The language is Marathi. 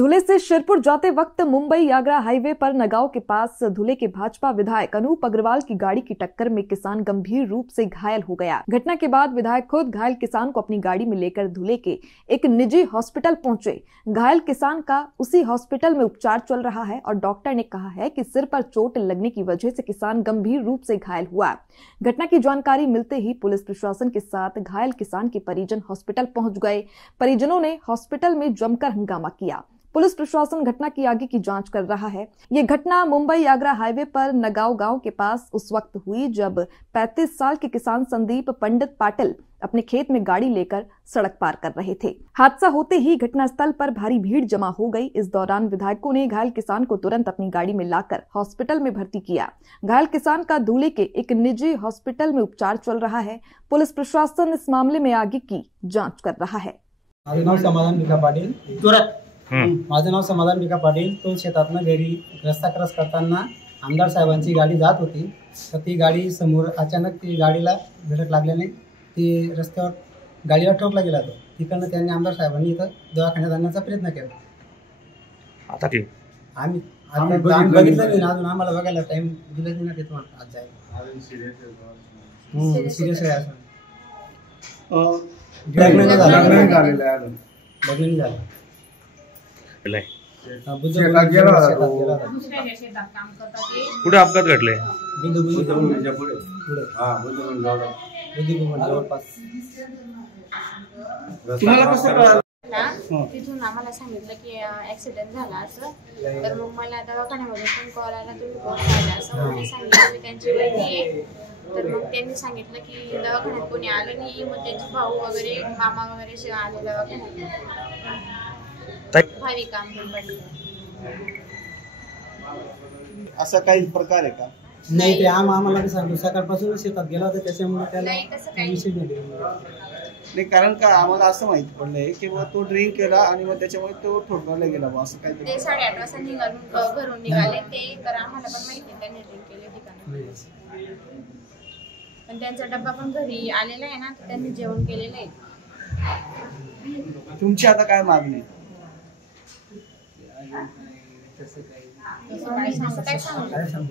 धुले से शिरपुर जाते वक्त मुंबई आगरा हाईवे पर नगांव के पास धुले के भाजपा विधायक अनूप अग्रवाल की गाड़ी की टक्कर में किसान गंभीर रूप से घायल हो गया। घटना के बाद विधायक खुद घायल किसान को अपनी गाड़ी में लेकर धुले के एक निजी हॉस्पिटल पहुंचे। घायल किसान का उसी हॉस्पिटल में उपचार चल रहा है और डॉक्टर ने कहा है कि सिर पर चोट लगने की वजह से किसान गंभीर रूप से घायल हुआ। घटना की जानकारी मिलते ही पुलिस प्रशासन के साथ घायल किसान के परिजन हॉस्पिटल पहुंच गए। परिजनों ने हॉस्पिटल में जमकर हंगामा किया। पुलिस प्रशासन घटना की आगे की जांच कर रहा है। ये घटना मुंबई आगरा हाईवे पर नगांव गांव के पास उस वक्त हुई जब 35 साल के किसान संदीप पंडित पाटिल अपने खेत में गाड़ी लेकर सड़क पार कर रहे थे। हादसा होते ही घटनास्थल पर भारी भीड़ जमा हो गई। इस दौरान विधायकों ने घायल किसान को तुरंत अपनी गाड़ी में लाकर हॉस्पिटल में भर्ती किया। घायल किसान का धुले के एक निजी हॉस्पिटल में उपचार चल रहा है। पुलिस प्रशासन इस मामले में आगे की जाँच कर रहा है। माझं नाव समाधान भिका पाटील। तो शेतातनं घरी रस्ता क्रॉस करताना आमदार साहेबांची गाडी जात होती, तर ती गाडी समोर अचानक ती गाडीला धडक लागल्याने ती रस्त्यावर गाडीला ठोकला गेला। तो तिकडनं त्यांनी आमदार साहेबांनी इथं दवाखान्यात आणण्याचा प्रयत्न केला। आता की आम्ही बघितलं नाही, अजून आम्हाला बघायला टाइम दिला नाही ना, ते तुम्हाला आज जाईल सिरियस आहे असं लग्न झालं। कुठे अपघात घडले? तिथून आम्हाला सांगितलं की ऍक्सिडेंट झाला असं, तर मग मला दवाखान्यामध्ये फोन कॉल आला, तुम्ही कोण आला असं म्हणून सांगितलं। मी त्यांची बहिणी आहे, तर मग त्यांनी सांगितलं की दवाखान्यात कोणी आलं नाही। मग त्यांचे भाऊ वगैरे मामा वगैरे आले दवाखान्यात, भारी काम पडलं। असा काही प्रकार आहे का? नाही, ते आम्हाला सांगतो सकाळपासून शेतात गेला होता, त्याच्यामुळे त्याला विषय नाही, कारण का आम्हाला असं माहिती पडलंय की तो ड्रिंक केला आणि मग त्याच्यामुळे तो ठोकरला गेला बा, असं काय? ते 8:30 वाजता घरून निघाले ते, तर आम्हाला पण माहिती त्यांनी ड्रिंक केले ठिकाणी, पण त्यांचा डब्बा पण घरी आलेला आहे ना, त्यांनी जेवण केलेलं आहे। तुमची आता काय मागणी? काय सांगू?